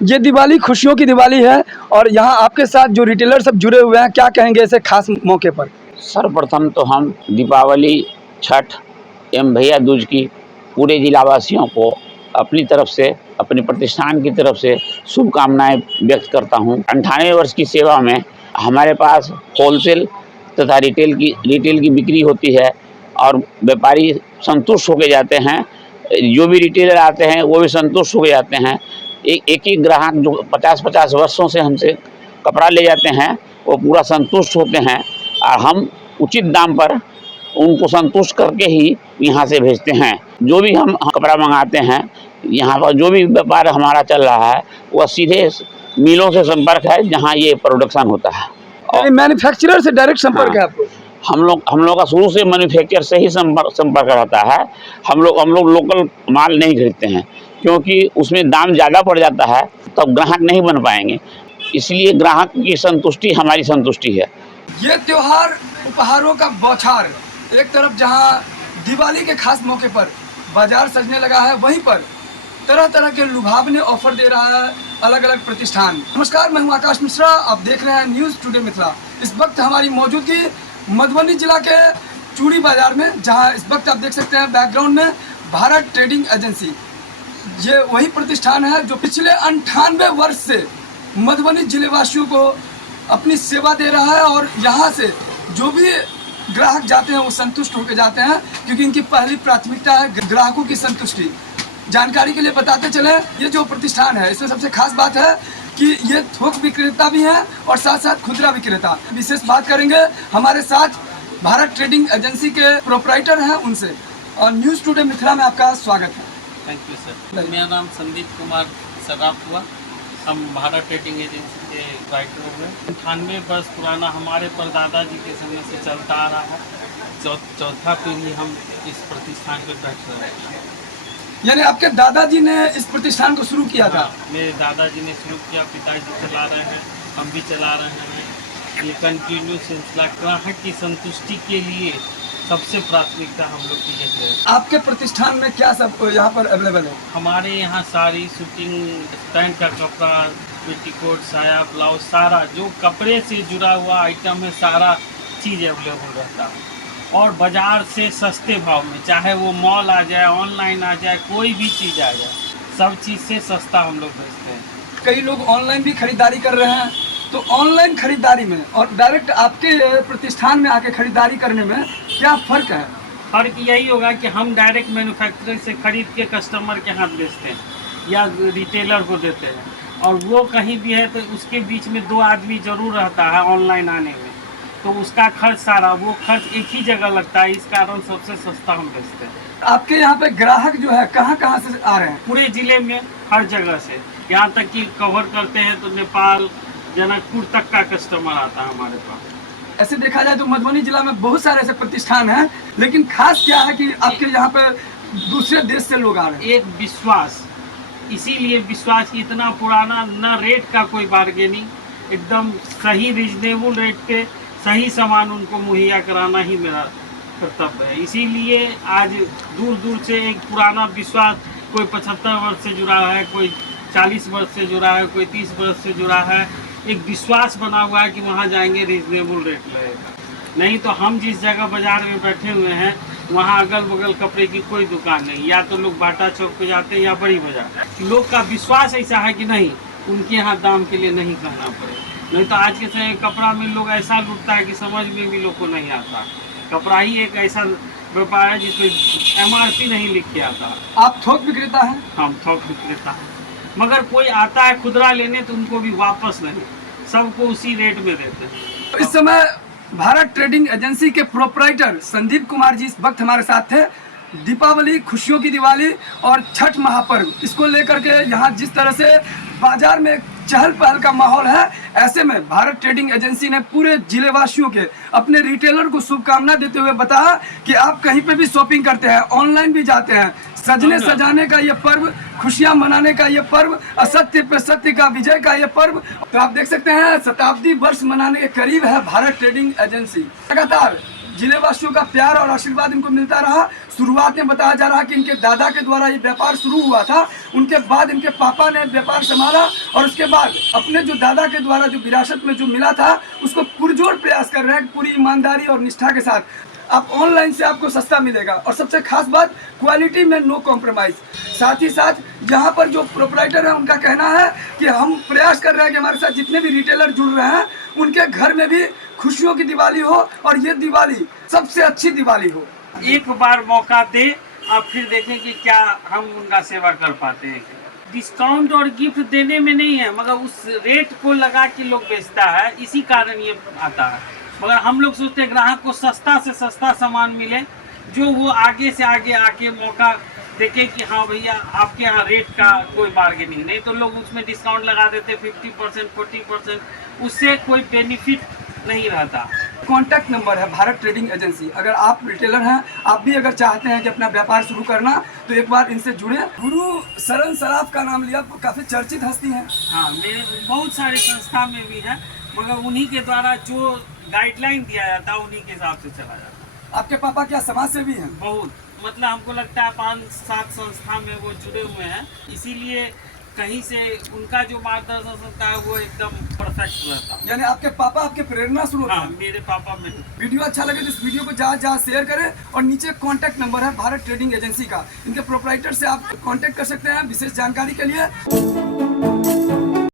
ये दिवाली खुशियों की दिवाली है और यहाँ आपके साथ जो रिटेलर सब जुड़े हुए हैं, क्या कहेंगे ऐसे खास मौके पर? सर्वप्रथम तो हम दीपावली, छठ एवं भैया दूज की पूरे जिलावासियों को अपनी तरफ से, अपने प्रतिष्ठान की तरफ से शुभकामनाएं व्यक्त करता हूं। 98 वर्ष की सेवा में हमारे पास होलसेल तथा रिटेल की बिक्री होती है और व्यापारी संतुष्ट होके जाते हैं। जो भी रिटेलर आते हैं वो भी संतुष्ट हो जाते हैं। एक ही ग्राहक जो 50-50 वर्षों से हमसे कपड़ा ले जाते हैं वो पूरा संतुष्ट होते हैं और हम उचित दाम पर उनको संतुष्ट करके ही यहाँ से भेजते हैं। जो भी हम कपड़ा मंगाते हैं, यहाँ पर जो भी व्यापार हमारा चल रहा है वह सीधे मिलों से संपर्क है जहाँ ये प्रोडक्शन होता है। यानी मैन्युफैक्चरर से डायरेक्ट संपर्क है आपको? हम लोग का शुरू से मैन्युफैक्चर से ही संपर्क रहता है। हम लोग लोकल माल नहीं खरीदते हैं क्योंकि उसमें दाम ज़्यादा पड़ जाता है, तब ग्राहक नहीं बन पाएंगे। इसलिए ग्राहक की संतुष्टि हमारी संतुष्टि है। ये त्योहार उपहारों का बौछार, एक तरफ जहाँ दिवाली के खास मौके पर बाजार सजने लगा है, वहीं पर तरह तरह के लुभावने ऑफर दे रहा है अलग अलग प्रतिष्ठान। नमस्कार, मैं हूं आकाश मिश्रा, आप देख रहे हैं न्यूज़ टुडे मिथिला। इस वक्त हमारी मौजूदगी मधुबनी जिला के चूड़ी बाजार में, जहां इस वक्त आप देख सकते हैं बैकग्राउंड में भारत ट्रेडिंग एजेंसी। ये वही प्रतिष्ठान है जो पिछले 98 वर्ष से मधुबनी जिलेवासियों को अपनी सेवा दे रहा है और यहाँ से जो भी ग्राहक जाते हैं वो संतुष्ट होकर जाते हैं, क्योंकि इनकी पहली प्राथमिकता है ग्राहकों की संतुष्टि। जानकारी के लिए बताते चले, ये जो प्रतिष्ठान है इसमें सबसे खास बात है कि ये थोक विक्रेता भी हैं और साथ साथ खुदरा विक्रेता। विशेष बात करेंगे, हमारे साथ भारत ट्रेडिंग एजेंसी के प्रोपराइटर हैं उनसे। और न्यूज़ टुडे मिथिला में आपका स्वागत है। Thank you sir. मेरा नाम संदीप कुमार सराफ हुआ। हम भारत ट्रेडिंग एजेंसी के राइटर हुए। 98 वर्ष पुराना हमारे परदादा जी के समय से चलता आ रहा है। चौथा पीढ़ी हम इस प्रतिष्ठान पर बैठ रहे हैं। यानी आपके दादाजी ने इस प्रतिष्ठान को शुरू किया था? मेरे दादाजी ने शुरू किया, पिताजी चला रहे हैं, हम भी चला रहे हैं। ये कंटिन्यू सिलसिला ग्राहक की संतुष्टि के लिए सबसे प्राथमिकता हम लोग की यही है। आपके प्रतिष्ठान में क्या सब यहाँ पर अवेलेबल है? हमारे यहाँ साड़ी, शूटिंग, स्टैंड का कपड़ा, पेटीकोट, साया, ब्लाउज, सारा जो कपड़े से जुड़ा हुआ आइटम है सारा चीज़ अवेलेबल रहता है और बाज़ार से सस्ते भाव में, चाहे वो मॉल आ जाए, ऑनलाइन आ जाए, कोई भी चीज़ आ जाए, सब चीज़ से सस्ता हम लोग बेचते हैं। कई लोग ऑनलाइन भी खरीदारी कर रहे हैं, तो ऑनलाइन खरीदारी में और डायरेक्ट आपके प्रतिष्ठान में आके खरीदारी करने में क्या फ़र्क है? फ़र्क यही होगा कि हम डायरेक्ट मैन्युफैक्चरर से ख़रीद के कस्टमर के हाथ बेचते हैं या रिटेलर को देते हैं, और वो कहीं भी है तो उसके बीच में 2 आदमी ज़रूर रहता है ऑनलाइन आने में, तो उसका खर्च सारा वो खर्च एक ही जगह लगता है। इस कारण सबसे सस्ता हम बेचते हैं। आपके यहाँ पे ग्राहक जो है कहाँ कहाँ से आ रहे हैं? पूरे ज़िले में हर जगह से, यहाँ तक कि कवर करते हैं तो नेपाल, जनकपुर तक का कस्टमर आता है हमारे पास। ऐसे देखा जाए तो मधुबनी जिला में बहुत सारे ऐसे प्रतिष्ठान हैं, लेकिन खास क्या है कि आपके यहाँ पे दूसरे देश से लोग आ रहे हैं? एक विश्वास, इसीलिए विश्वास की इतना पुराना, न रेट का कोई बार्गेनिंग, एकदम सही रीजनेबल रेट पे सही सामान उनको मुहैया कराना ही मेरा कर्तव्य है। इसीलिए आज दूर दूर से एक पुराना विश्वास, कोई 75 वर्ष से जुड़ा है, कोई 40 वर्ष से जुड़ा है, कोई 30 वर्ष से जुड़ा है। एक विश्वास बना हुआ है कि वहाँ जाएंगे रीजनेबल रेट लगेगा। नहीं तो हम जिस जगह बाज़ार में बैठे हुए हैं वहाँ अगल बगल कपड़े की कोई दुकान नहीं, या तो लोग बाटा चौक पे जाते हैं या बड़ी बाजार। लोग का विश्वास ऐसा है कि नहीं, उनके यहाँ दाम के लिए नहीं कहना पड़े। नहीं तो आज के समय कपड़ा में लोग ऐसा लूटता है कि समझ में भी लोग को नहीं आता। कपड़ा ही एक ऐसा व्यापार है जिसमें MRP नहीं लिख के आता। आप थोक विक्रेता हैं? हम थोक विक्रेता हैं, मगर कोई आता है खुदरा लेने तो उनको भी वापस नहीं, सबको उसी रेट में देते हैं। इस समय भारत ट्रेडिंग एजेंसी के प्रोपराइटर संदीप कुमार जी इस वक्त हमारे साथ थे। दीपावली, खुशियों की दिवाली और छठ महापर्व, इसको लेकर के यहाँ जिस तरह से बाजार में चहल पहल का माहौल है, ऐसे में भारत ट्रेडिंग एजेंसी ने पूरे जिलेवासियों के, अपने रिटेलर को शुभकामना देते हुए बताया कि आप कहीं पे भी शॉपिंग करते हैं, ऑनलाइन भी जाते हैं, सजने सजाने का ये पर्व, खुशियां मनाने का ये पर्व, असत्य पे सत्य का विजय का ये पर्व। तो आप देख सकते हैं शताब्दी वर्ष मनाने के करीब है भारत ट्रेडिंग एजेंसी। लगातार जिलेवासियों का प्यार और आशीर्वाद इनको मिलता रहा। शुरुआत में बताया जा रहा है कि इनके दादा के द्वारा ये व्यापार शुरू हुआ था, उनके बाद इनके पापा ने व्यापार संभाला और उसके बाद अपने जो दादा के द्वारा जो विरासत में जो मिला था उसको पुरजोर प्रयास कर रहे हैं पूरी ईमानदारी और निष्ठा के साथ। आप ऑनलाइन से आपको सस्ता मिलेगा और सबसे खास बात क्वालिटी में नो कॉम्प्रोमाइज़। साथ ही साथ यहाँ पर जो प्रोपराइटर हैं उनका कहना है कि हम प्रयास कर रहे हैं कि हमारे साथ जितने भी रिटेलर जुड़ रहे हैं उनके घर में भी खुशियों की दिवाली हो और ये दिवाली सबसे अच्छी दिवाली हो। एक बार मौका दे, आप फिर देखें कि क्या हम उनका सेवा कर पाते हैं। डिस्काउंट और गिफ्ट देने में नहीं है, मगर उस रेट को लगा के लोग बेचता है, इसी कारण ये आता है। मगर हम लोग सोचते हैं ग्राहक को सस्ता से सस्ता सामान मिले, जो वो आगे से आगे आके मौका देखे कि हाँ भैया आपके यहाँ रेट का कोई बार्गेनिंग नहीं, तो लोग उसमें डिस्काउंट लगा देते 50% 40%, उससे कोई बेनिफिट नहीं रहता। कॉन्टैक्ट नंबर है भारत ट्रेडिंग एजेंसी। अगर आप रिटेलर हैं, आप भी अगर चाहते हैं कि अपना व्यापार शुरू करना, तो एक बार इनसे जुड़े। गुरु शरण सराफ का नाम लिया, काफ़ी चर्चित हस्ती हैं। हाँ, मेरे बहुत सारे संस्था में भी हैं, मगर उन्हीं के द्वारा जो गाइडलाइन दिया जाता है उन्हीं के हिसाब से चला जाता है। आपके पापा क्या समाज सेवी हैं? बहुत, मतलब हमको लगता है 5-7 संस्था में वो जुड़े हुए हैं, इसीलिए कहीं से उनका जो मार्गदर्शन होता है वो एकदम परफेक्ट रहता है। यानी आपके पापा आपके प्रेरणा स्रोत हाँ, हैं। मेरे पापा में। वीडियो अच्छा लगे तो इस वीडियो को जहाँ शेयर करें और नीचे कॉन्टैक्ट नंबर है भारत ट्रेडिंग एजेंसी का, इनके प्रोपराइटर से आप कॉन्टैक्ट कर सकते हैं विशेष जानकारी के लिए।